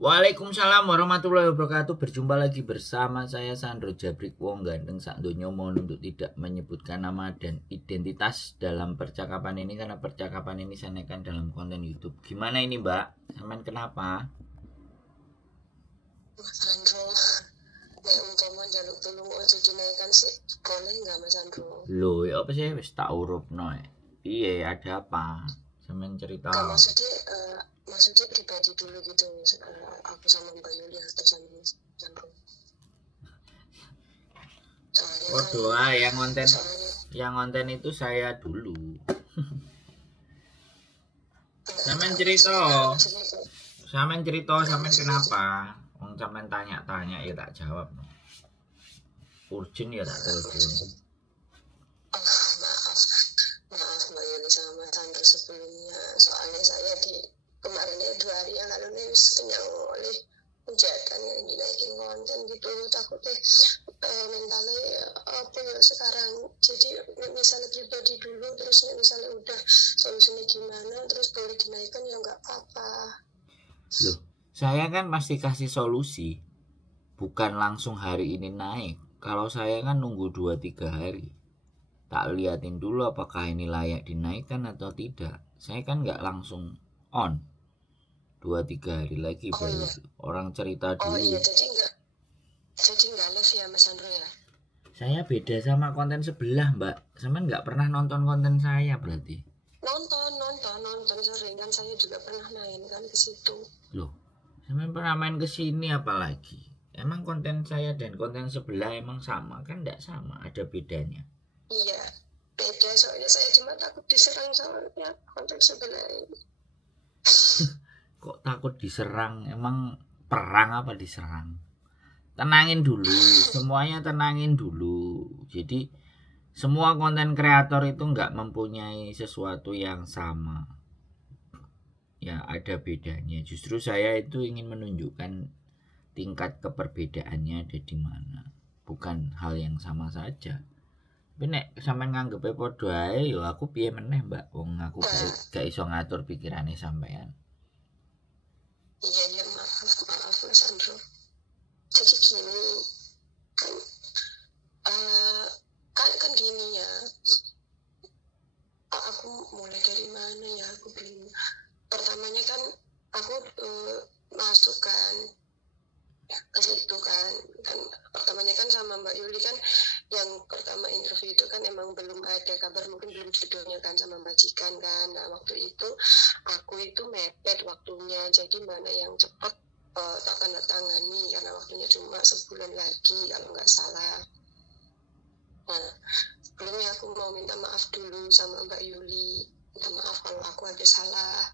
Waalaikumsalam warahmatullahi wabarakatuh. Berjumpa lagi bersama saya Sandro Jabrik Wong Gandeng sak donya. Mohon untuk tidak menyebutkan nama dan identitas dalam percakapan ini karena percakapan ini saya naikkan dalam konten YouTube. Gimana ini, Mbak? Aman kenapa? Mas Sandro, nek umpama njaluk tulung ojo dinaikkan sih, boleh nggak Mas Sandro? Loh, ya apa sih wis tak urupno. Iya, ada apa? Sampeyan cerita. Gak maksudnya pribadi dulu gitu, aku sama Mbak Yuli atau sama Mas Sandro. Soalnya Waduh, kan, yang konten itu saya dulu. Sampeyan cerita. Sampeyan kenapa? Wong sampeyan tanya-tanya ya tak jawab. Urgent ya tak telepon. Maaf Mbak Yuli sama Mas Sandro sebelumnya. Soalnya saya di kemarinnya 2 hari yang lalu nih kenyang oleh hujatan yang dinaikin konten gitu, takutnya mentalnya apa ya sekarang. Jadi misalnya pribadi dulu, terus misalnya udah solusinya gimana, terus boleh dinaikkan ya nggak apa-apa. Loh, saya kan pasti kasih solusi, bukan langsung hari ini naik. Kalau saya kan nunggu 2-3 hari, tak liatin dulu apakah ini layak dinaikkan atau tidak. Saya kan nggak langsung on 2-3 hari lagi baru orang cerita dulu. Oh iya, jadi nggak live ya Mas Andro ya? Saya beda sama konten sebelah, Mbak. Sampean nggak pernah nonton konten saya berarti? Nonton sering kan, saya juga pernah main kan ke situ. Loh, sampean pernah main ke sini apalagi? Emang konten saya dan konten sebelah emang sama? Kan nggak sama, ada bedanya. Iya, beda, soalnya saya cuma takut diserang soalnya konten sebelah ini. Kok takut diserang? Emang perang apa diserang? Tenangin dulu, semuanya tenangin dulu. Jadi semua konten kreator itu nggak mempunyai sesuatu yang sama. Ya ada bedanya. Justru saya itu ingin menunjukkan tingkat keperbedaannya ada di mana. Bukan hal yang sama saja. Tapi nek sampean nganggepe padha ae ya aku piye meneh, Mbak. Wong aku gak iso ngatur pikirane sampean. Iya, maaf Mas Andro. Jadi gini, kan gini ya. Aku mulai dari mana ya, aku bingung. Pertamanya kan aku masuk kan ke situ kan pertamanya kan sama Mbak Yuli kan, yang pertama interview itu kan emang belum ada kabar, mungkin belum judulnya kan sama Mbak Jikan kan. Nah waktu itu aku itu mepet waktunya, jadi mana yang cepat tak tanda tangani karena waktunya cuma sebulan lagi kalau nggak salah. Nah sebelumnya aku mau minta maaf dulu sama Mbak Yuli, minta maaf kalau aku ada salah.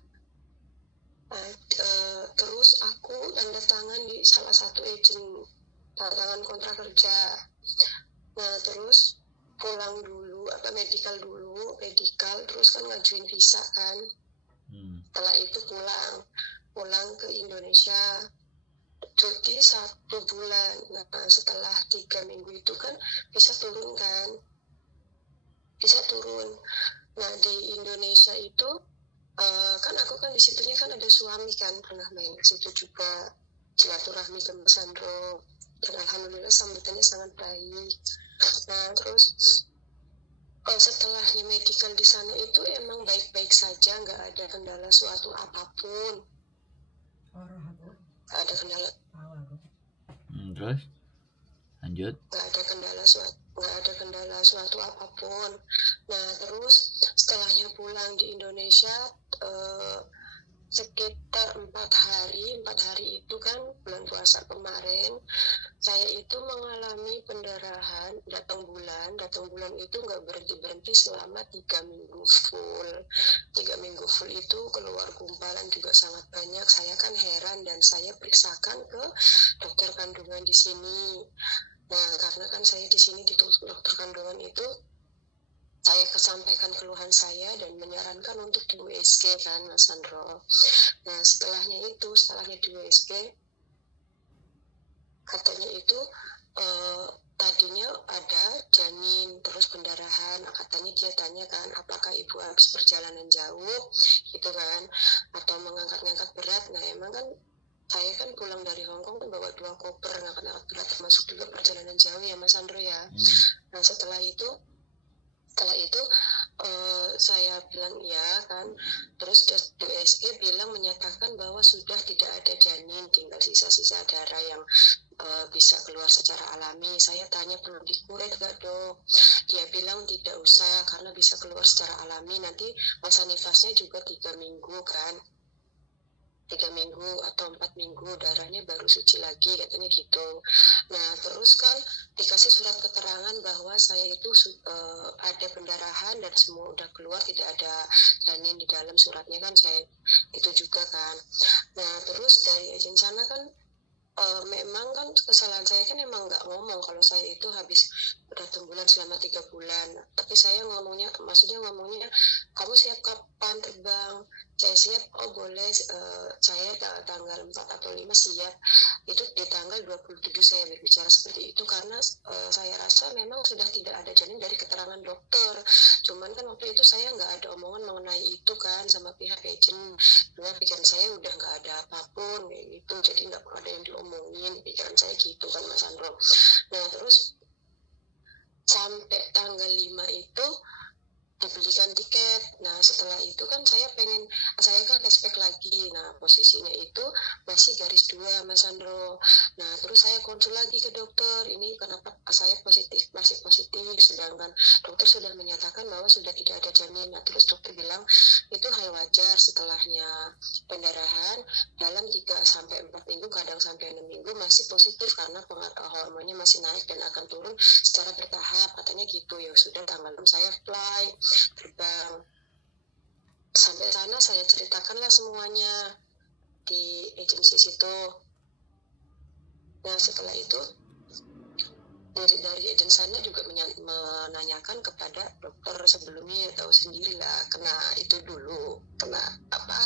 Terus aku tanda tangan di salah satu agen, tanda tangan kontrak kerja. Nah terus pulang dulu, medical terus kan ngajuin visa kan. Setelah itu pulang ke Indonesia, cuti 1 bulan. Nah setelah 3 minggu itu kan bisa turun. Nah di Indonesia itu kan aku kan di situnya kan ada suami kan, pernah main ke situ juga, silaturahmi ke Mas Sandro, dan alhamdulillah sambutannya sangat baik. Nah terus setelahnya medical di sana itu emang baik-baik saja, nggak ada kendala suatu apapun. Nggak ada kendala. Terus lanjut. Nggak ada kendala suatu apapun. Nah terus setelahnya pulang di Indonesia sekitar 4 hari itu kan bulan puasa kemarin, saya itu mengalami pendarahan datang bulan itu nggak berhenti selama 3 minggu full. 3 minggu full itu keluar gumpalan juga sangat banyak. Saya kan heran dan saya periksakan ke dokter kandungan di sini. Nah karena kan saya di sini di dokter kandungan itu saya kesampaikan keluhan saya dan menyarankan untuk di USG kan Mas Sandro. Nah setelahnya di USG katanya itu tadinya ada janin terus pendarahan. Katanya dia tanya kan, apakah ibu habis perjalanan jauh gitu kan, atau mengangkat-ngangkat berat. Nah emang kan saya kan pulang dari Hong Kong kan bawa 2 koper ngangkat-ngangkat berat, termasuk juga perjalanan jauh ya Mas Andro ya. Nah setelah itu saya bilang iya kan, terus USG bilang menyatakan bahwa sudah tidak ada janin, tinggal sisa-sisa darah yang bisa keluar secara alami. Saya tanya perlu dikuret gak dok? Dia bilang tidak usah karena bisa keluar secara alami, nanti masa nifasnya juga 3 minggu kan, 3 minggu atau 4 minggu darahnya baru suci lagi katanya gitu. Nah terus kan dikasih surat keterangan bahwa saya itu ada pendarahan dan semua udah keluar, tidak ada janin di dalam suratnya kan, saya itu juga kan. Nah terus dari agen sana kan memang kan kesalahan saya kan emang nggak ngomong kalau saya itu habis datang bulan selama 3 bulan, tapi saya ngomongnya kamu siap kapan terbang? Saya siap, oh boleh, saya tanggal 4 atau 5 siap. Itu di tanggal 27 saya berbicara seperti itu karena saya rasa memang sudah tidak ada janin dari keterangan dokter. Cuman kan waktu itu saya nggak ada omongan mengenai itu kan sama pihak agent, karena pikiran saya udah nggak ada apapun kayak gitu, jadi nggak ada yang diomongin, pikiran saya gitu kan Mas Andro. Nah terus sampai tanggal 5 itu dibelikan tiket. Nah setelah itu kan saya kan cashback lagi. Nah posisinya itu masih garis 2 Mas Andro. Nah terus saya konsul lagi ke dokter, ini kenapa saya masih positif, sedangkan dokter sudah menyatakan bahwa sudah tidak ada janin. Nah terus dokter bilang itu hal wajar setelahnya pendarahan dalam 3-4 minggu, kadang sampai 6 minggu masih positif karena hormonnya masih naik dan akan turun secara bertahap katanya gitu. Ya sudah, tanggal 6 saya fly terbang. Sampai sana saya ceritakanlah semuanya di agensi situ. Nah setelah itu dari agen sana juga menanyakan kepada dokter sebelumnya, tahu sendirilah kena itu dulu, kena apa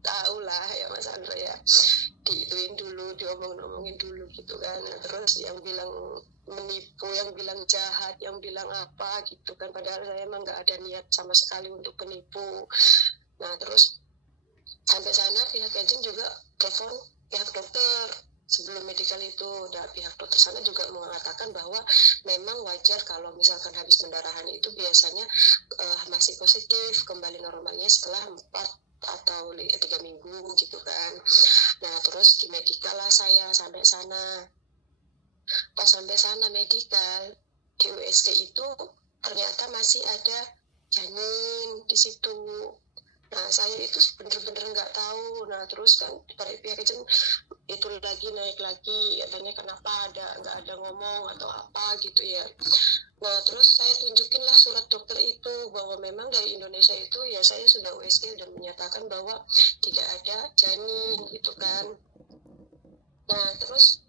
tahu lah ya Mas Andro ya, diituin dulu, diomongin dulu gitu kan. Nah, terus yang bilang menipu, yang bilang jahat, yang bilang apa gitu kan, padahal saya emang nggak ada niat sama sekali untuk penipu. Nah terus sampai sana pihak agent juga telepon pihak dokter sebelum medical itu. Nah pihak dokter sana juga mengatakan bahwa memang wajar kalau misalkan habis pendarahan itu biasanya masih positif, kembali normalnya setelah 4 atau 3 minggu gitu kan. Nah terus di medical lah saya sampai sana. Pas sampai sana medical di USG itu ternyata masih ada janin di situ. Nah saya itu bener-bener nggak tahu. Nah terus kan dari pihak agent itu naik lagi katanya kenapa nggak ada ngomong atau apa gitu ya. Nah terus saya tunjukin lah surat dokter itu bahwa memang dari Indonesia itu ya saya sudah USG dan menyatakan bahwa tidak ada janin gitu kan. Nah terus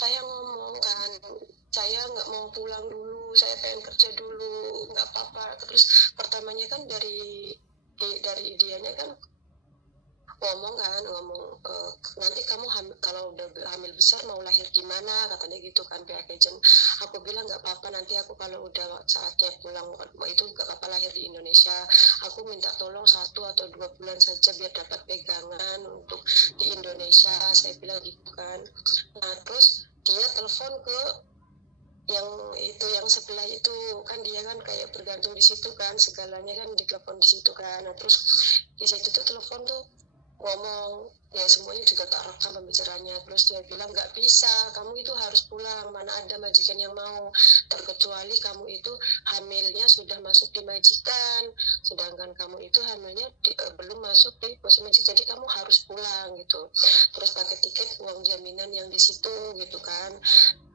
saya ngomong kan, saya nggak mau pulang dulu, saya pengen kerja dulu, nggak apa-apa. Terus pertamanya kan dari dianya kan ngomong nanti kamu kalau udah hamil besar mau lahir di mana katanya gitu kan pihak agent. Aku bilang nggak apa-apa, nanti aku kalau udah saatnya pulang itu nggak apa-apa lahir di Indonesia, aku minta tolong 1 atau 2 bulan saja biar dapat pegangan untuk di Indonesia, saya bilang gitu kan. Nah terus dia telepon ke yang sebelah itu kan, dia kan kayak bergantung di situ kan, segalanya kan ditelepon di situ kan. Nah terus di situ tuh telepon tuh ngomong ya semuanya juga tak rekam pembicaranya. Terus dia bilang nggak bisa, kamu itu harus pulang, mana ada majikan yang mau, terkecuali kamu itu hamilnya sudah masuk di majikan, sedangkan kamu itu hamilnya belum masuk di posisi majikan, jadi kamu harus pulang gitu. Terus pakai tiket, uang jaminan yang di situ gitu kan.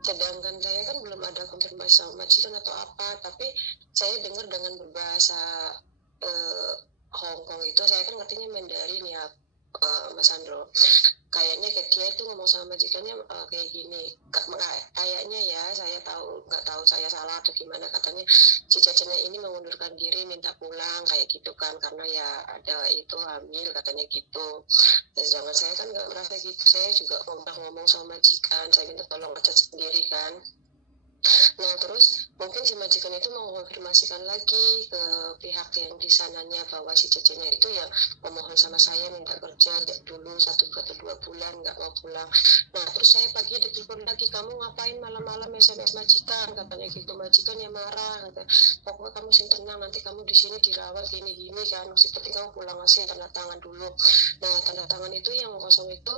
Sedangkan saya kan belum ada konfirmasi sama majikan atau apa, tapi saya dengar dengan berbahasa Hong Kong itu, saya kan ngertinya Mandarin ya Mas Andro. Kayaknya dia itu ngomong sama majikannya kayak gini, kayaknya ya, saya nggak tahu saya salah atau gimana, katanya si Cacenya ini mengundurkan diri, minta pulang kayak gitu kan, karena ya ada itu hamil katanya gitu. Dan sedangkan saya kan nggak merasa gitu, saya juga udah ngomong sama majikan, saya minta tolong aja sendiri kan. Nah terus mungkin si majikan itu mengonfirmasikan lagi ke pihak yang di sananya bahwa si cecenya itu ya memohon sama saya minta kerja dulu 1 atau 2 bulan nggak mau pulang. Nah terus saya pagi ditelepon lagi, kamu ngapain malam-malam SMS majikan, katanya gitu. Majikan ya marah, kata pokoknya kamu sing tenang, nanti kamu di sini dirawat gini-gini kan, masih penting kamu pulang ngasih tanda tangan dulu. Nah tanda tangan itu yang kosong itu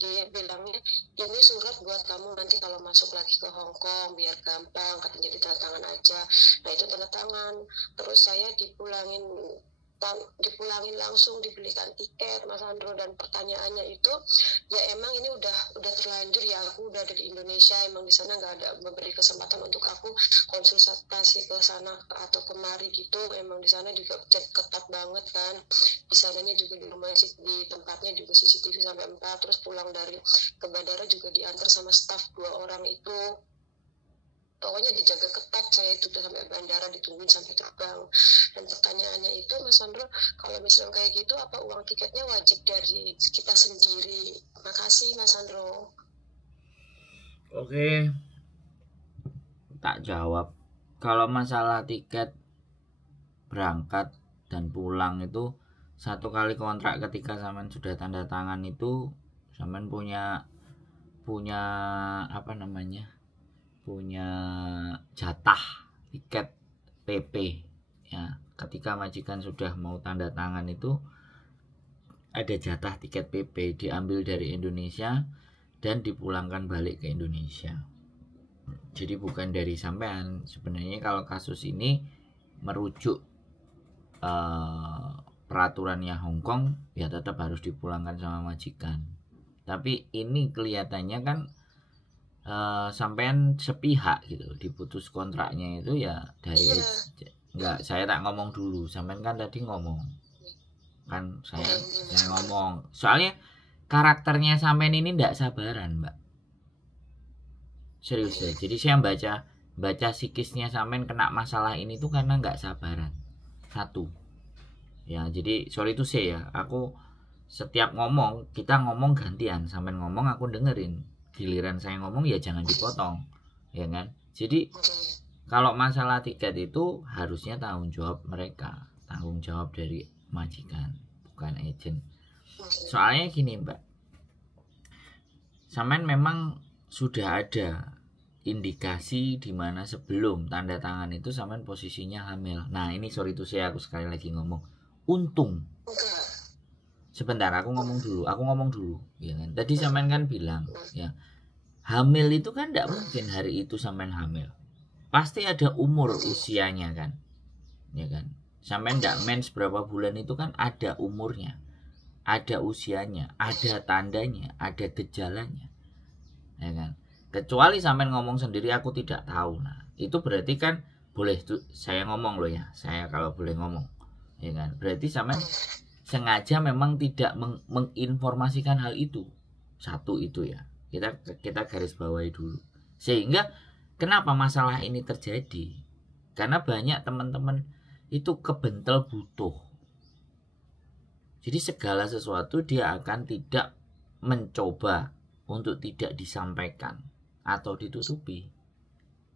dia bilangnya ini surat buat kamu nanti kalau masuk lagi ke Hong Kong biar gampang, katanya jadi tanda tangan aja. Nah itu tanda tangan. Terus saya dipulangin langsung, dibelikan tiket Mas Andro. Dan pertanyaannya itu ya emang ini udah terlanjur ya, aku udah ada di Indonesia, emang di sana nggak ada memberi kesempatan untuk aku konsultasi ke sana atau kemari gitu. Emang di sana juga ketat banget kan, di sananya juga di rumah di tempatnya juga CCTV sampai 4, terus pulang dari ke bandara juga diantar sama staf 2 orang itu. Pokoknya dijaga ketat, saya itu udah sampai bandara ditungguin sampai terbang. Dan pertanyaannya itu Mas Sandro, kalau misalnya kayak gitu apa uang tiketnya wajib dari kita sendiri? Makasih Mas Sandro. Oke, tak jawab. Kalau masalah tiket berangkat dan pulang itu 1 kali kontrak, ketika sampean sudah tanda tangan itu sampean punya apa namanya, punya jatah tiket PP ya. Ketika majikan sudah mau tanda tangan itu ada jatah tiket PP, diambil dari Indonesia dan dipulangkan balik ke Indonesia. Jadi bukan dari sampean. Sebenarnya kalau kasus ini merujuk peraturannya Hong Kong ya tetap harus dipulangkan sama majikan. Tapi ini kelihatannya kan sampean sepihak gitu, diputus kontraknya itu ya dari enggak, saya tak ngomong dulu, sampean kan tadi ngomong kan, saya ngomong soalnya karakternya sampean ini enggak sabaran Mbak, serius ya. Jadi saya baca psikisnya sampean kena masalah ini tuh karena enggak sabaran satu ya. Jadi sorry to say ya, aku setiap ngomong kita ngomong gantian, sampean ngomong aku dengerin, giliran saya ngomong ya jangan dipotong ya kan. Jadi kalau masalah tiket itu harusnya tanggung jawab mereka, tanggung jawab dari majikan, bukan agent. Soalnya gini Mbak, sampean memang sudah ada indikasi di mana sebelum tanda tangan itu sampean posisinya hamil. Nah ini sorry to say, aku sekali lagi ngomong, untung sebentar aku ngomong dulu ya kan. Tadi sampean kan bilang ya, hamil itu kan tidak mungkin hari itu sampean hamil, pasti ada umur usianya kan ya kan. Sampean tidak mens berapa bulan itu kan ada umurnya, ada usianya, ada tandanya, ada gejalanya ya kan. Kecuali sampean ngomong sendiri aku tidak tahu, nah itu berarti kan boleh tuh saya ngomong loh ya, saya kalau boleh ngomong ya kan, berarti sampean sengaja memang tidak menginformasikan hal itu. Satu itu ya, kita garis bawahi dulu. Sehingga kenapa masalah ini terjadi? Karena banyak teman-teman itu kebentel butuh. Jadi segala sesuatu dia akan tidak mencoba untuk tidak disampaikan atau ditutupi.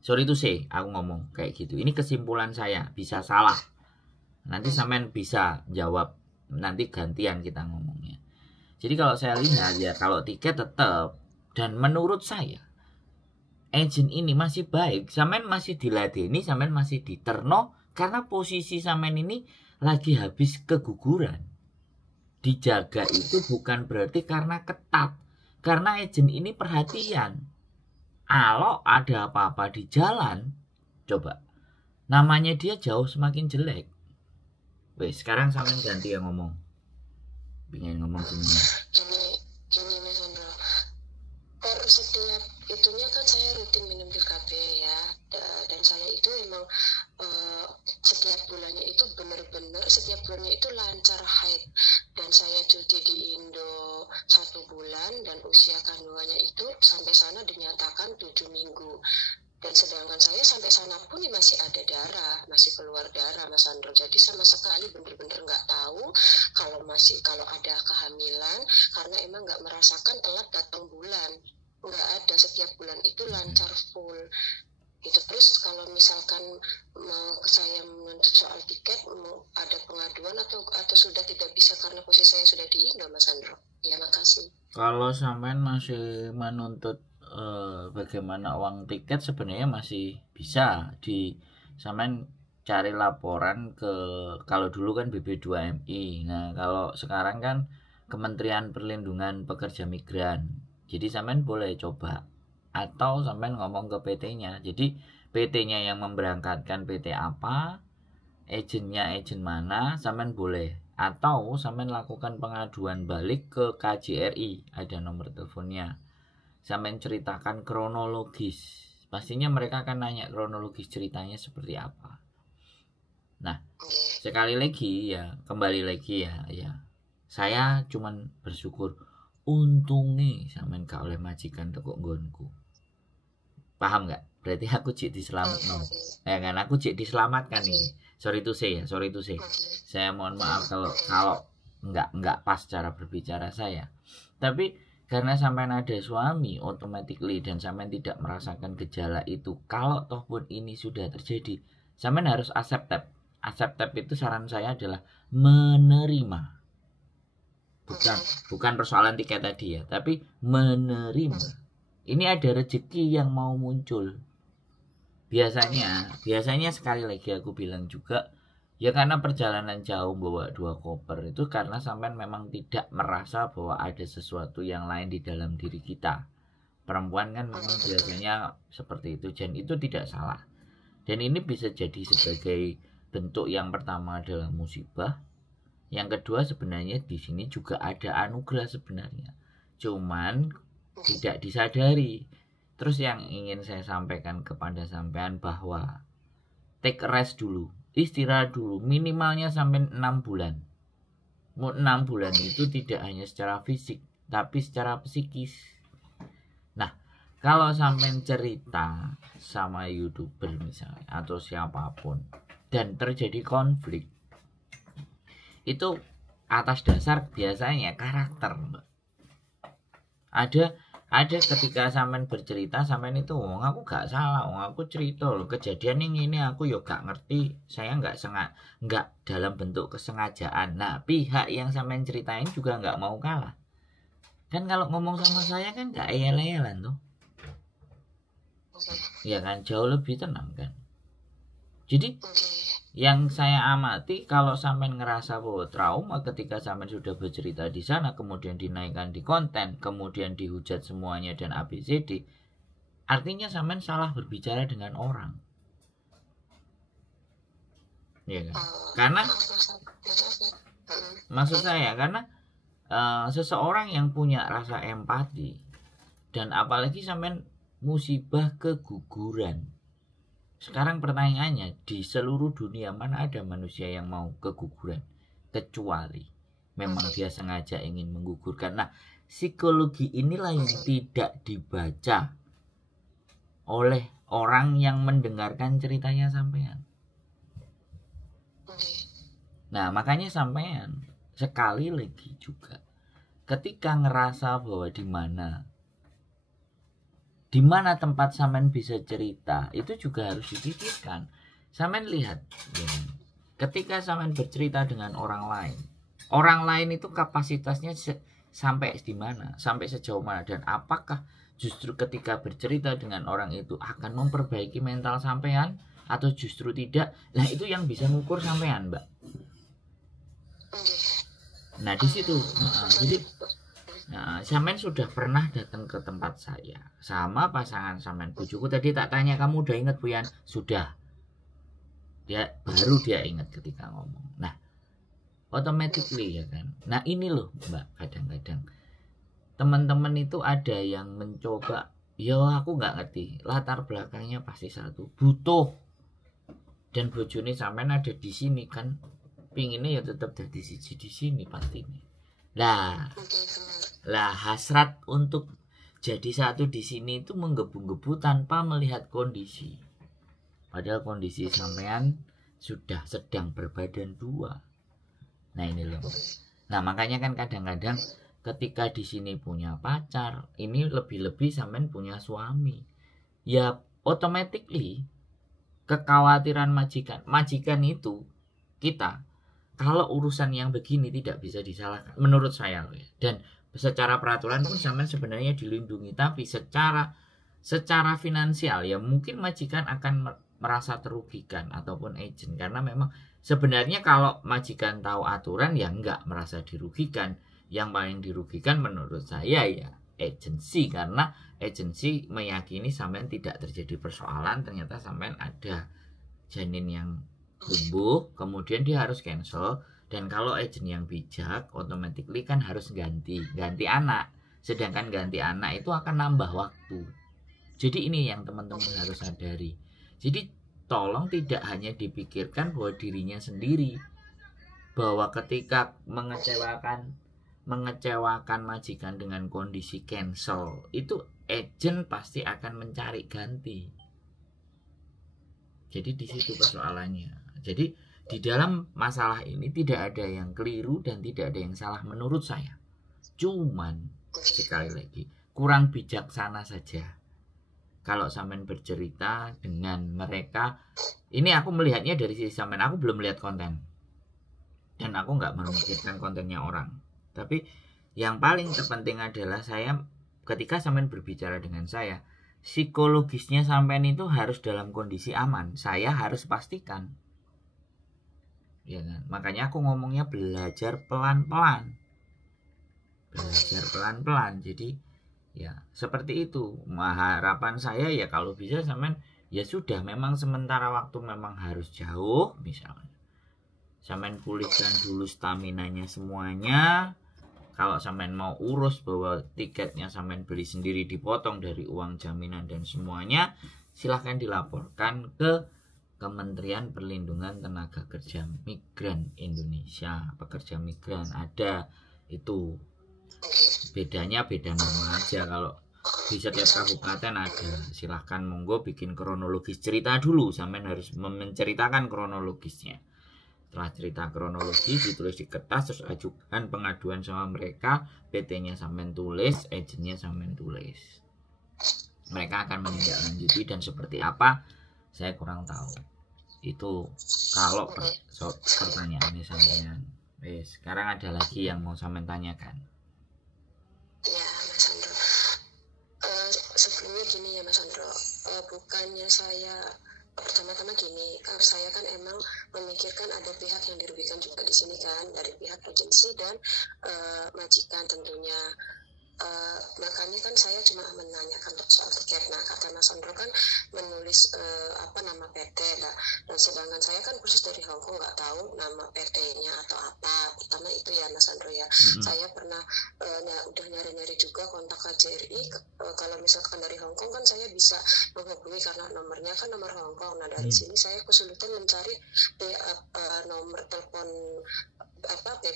Sorry itu sih aku ngomong kayak gitu. Ini kesimpulan saya, bisa salah. Nanti sampean bisa jawab, nanti gantian kita ngomongnya. Jadi kalau saya lihat ya, kalau tiket tetap, dan menurut saya agent ini masih baik, sampean masih diladeni, sampean masih diterno, karena posisi sampean ini lagi habis keguguran. Dijaga itu bukan berarti karena ketat, karena agent ini perhatian. Kalau ada apa-apa di jalan, coba namanya dia jauh semakin jelek. Wes sekarang sampean ganti yang ngomong. Pengen ngomong gimana? Gini Mas Andro. Per setiap itunya kan saya rutin minum pil KB ya. Dan saya itu emang setiap bulannya itu benar-benar setiap bulannya itu lancar haid. Dan saya cuti di Indo 1 bulan dan usia kandungannya itu sampai sana dinyatakan 7 minggu. Dan sedangkan saya sampai sana pun masih ada darah, masih keluar darah Mas Andro. Jadi sama sekali benar-benar nggak tahu kalau ada kehamilan, karena emang nggak merasakan telat datang bulan. Nggak ada, setiap bulan itu lancar full. Itu terus kalau misalkan mau saya menuntut soal tiket, mau ada pengaduan atau sudah tidak bisa karena posisi saya sudah di Indo, Mas Andro? Ya, makasih. Kalau sampean masih menuntut bagaimana uang tiket, sebenarnya masih bisa sampean cari laporan ke, kalau dulu kan BB2MI. Nah, kalau sekarang kan Kementerian Perlindungan Pekerja Migran. Jadi sampean boleh coba, atau sampean ngomong ke PT-nya. Jadi PT-nya yang memberangkatkan PT apa, agennya agen mana, sampean boleh. Atau sampean lakukan pengaduan balik ke KJRI, ada nomor teleponnya. Sampean ceritakan kronologis. Pastinya mereka akan nanya kronologis ceritanya seperti apa. Nah, sekali lagi ya, kembali lagi ya. Saya cuman bersyukur untungnya sampean gak oleh majikan teko nggonku. Paham nggak? Berarti aku cik diselamatkan. Ya kan, aku cik diselamatkan nih. Sorry to say. Saya mohon maaf kalau nggak pas cara berbicara saya. Tapi karena sampean ada suami, automatically, dan sampean tidak merasakan gejala itu, kalau toh pun ini sudah terjadi, sampean harus accept. Accept itu saran saya adalah menerima. Bukan persoalan tiket tadi ya, tapi menerima. Ini ada rezeki yang mau muncul. Biasanya sekali lagi aku bilang juga, ya karena perjalanan jauh bawa 2 koper itu karena sampean memang tidak merasa bahwa ada sesuatu yang lain di dalam diri kita. Perempuan kan memang biasanya seperti itu, dan itu tidak salah. Dan ini bisa jadi sebagai bentuk, yang pertama adalah musibah, yang kedua sebenarnya di sini juga ada anugerah sebenarnya. Cuman tidak disadari. Terus yang ingin saya sampaikan kepada sampean bahwa take rest dulu, istirahat dulu, minimalnya sampai 6 bulan. 6 bulan itu tidak hanya secara fisik, tapi secara psikis. Nah, kalau sampean cerita sama YouTuber misalnya, atau siapapun, dan terjadi konflik, itu atas dasar biasanya karakter, Mbak. Ada ketika sampean bercerita, sampean itu aku gak salah, aku cerita loh kejadian ini aku yo gak ngerti, saya nggak dalam bentuk kesengajaan. Nah, pihak yang sampean ceritain juga nggak mau kalah kan. Kalau ngomong sama saya kan gak eyel-eyelan tuh ya kan, jauh lebih tenang kan. Jadi yang saya amati, kalau sampean ngerasa bahwa trauma ketika sampean sudah bercerita di sana, kemudian dinaikkan di konten, kemudian dihujat semuanya dan ABCD, artinya sampean salah berbicara dengan orang. Ya kan? Karena maksud saya, karena seseorang yang punya rasa empati, dan apalagi sampean musibah keguguran. Sekarang pertanyaannya, di seluruh dunia mana ada manusia yang mau keguguran, kecuali memang dia sengaja ingin menggugurkan. Nah, psikologi inilah yang tidak dibaca oleh orang yang mendengarkan ceritanya sampean. Nah, makanya sampean sekali lagi juga, ketika ngerasa bahwa di mana tempat sampean bisa cerita, itu juga harus dipikirkan. Sampean lihat, ya, ketika sampean bercerita dengan orang lain itu kapasitasnya sampai di mana, sampai sejauh mana, dan apakah justru ketika bercerita dengan orang itu akan memperbaiki mental sampean atau justru tidak. Nah, itu yang bisa ngukur sampean, Mbak. Nah, di situ. Jadi sampean sudah pernah datang ke tempat saya sama pasangan sampean, bujuku tadi tak tanya, kamu udah inget Bu Yan? Sudah. Baru dia ingat ketika ngomong. Nah, automatically ya kan. Nah, ini loh Mbak, kadang-kadang teman-teman itu ada yang mencoba, aku nggak ngerti latar belakangnya, pasti satu butuh, dan bojone sampean ada di sini kan, pinginnya ya tetap dari siji di sini pasti nih. Lah hasrat untuk jadi satu di sini itu menggebu-gebu tanpa melihat kondisi. Padahal kondisi sampean sudah sedang berbadan 2. Nah, ini loh. Nah, makanya kan kadang-kadang ketika di sini punya pacar, ini lebih-lebih sampean punya suami. Ya automatically kekhawatiran majikan itu kita kalau urusan yang begini tidak bisa disalahkan menurut saya loh ya. Dan secara peraturan pun sampean sebenarnya dilindungi, tapi secara finansial ya mungkin majikan akan merasa terugikan ataupun agent, karena memang sebenarnya kalau majikan tahu aturan ya enggak merasa dirugikan. Yang paling dirugikan menurut saya ya agensi, karena agensi meyakini sampean tidak terjadi persoalan, ternyata sampean ada janin yang tumbuh, kemudian dia harus cancel. Dan kalau agent yang bijak, automatically kan harus ganti anak. Sedangkan ganti anak itu akan nambah waktu. Jadi ini yang teman-teman harus sadari. Jadi tolong tidak hanya dipikirkan bahwa dirinya sendiri, bahwa ketika mengecewakan majikan dengan kondisi cancel, itu agent pasti akan mencari ganti. Jadi di situ persoalannya. Jadi di dalam masalah ini tidak ada yang keliru dan tidak ada yang salah menurut saya. Cuman sekali lagi kurang bijaksana saja. Kalau sampean bercerita dengan mereka, ini aku melihatnya dari sisi sampean, aku belum melihat konten. Dan aku nggak memikirkan kontennya orang. Tapi yang paling terpenting adalah saya ketika sampean berbicara dengan saya, psikologisnya sampean itu harus dalam kondisi aman. Saya harus pastikan. Ya kan? Makanya aku ngomongnya belajar pelan-pelan. Jadi ya seperti itu. Harapan saya ya kalau bisa sampean ya sudah, memang sementara waktu memang harus jauh misalnya. Sampean pulihkan dulu staminanya semuanya. Kalau sampean mau urus bahwa tiketnya sampean beli sendiri dipotong dari uang jaminan dan semuanya, silahkan dilaporkan ke Kementerian Perlindungan Tenaga Kerja Migran Indonesia. Pekerja migran ada itu. Bedanya beda nama aja. Kalau di setiap kabupaten ada. Silahkan monggo bikin kronologis cerita dulu. Sampean harus menceritakan kronologisnya. Setelah cerita kronologi ditulis di kertas, terus ajukan pengaduan sama mereka, PT-nya sampean tulis, agennya sampean tulis. Mereka akan menindaklanjuti dan seperti apa saya kurang tahu. Itu kalau pertanyaannya sampean. Sekarang ada lagi yang mau sampean tanyakan. Ya Mas Andro, sebelumnya gini ya Mas Andro, bukannya saya pertama-tama gini, saya kan emang memikirkan ada pihak yang dirugikan juga di sini kan, dari pihak agensi dan majikan tentunya. Makanya kan saya cuma menanyakan soal tiket. Nah kata Mas Andro kan menulis nama PT lah, dan sedangkan saya kan khusus dari Hongkong nggak tahu nama PT-nya atau apa. Pertama itu ya Mas Andro ya. Saya pernah udah nyari-nyari juga kontak KJRI. Kalau misalkan dari Hongkong kan saya bisa menghubungi karena nomornya kan nomor Hongkong. Nah dari sini saya kesulitan mencari nomor telepon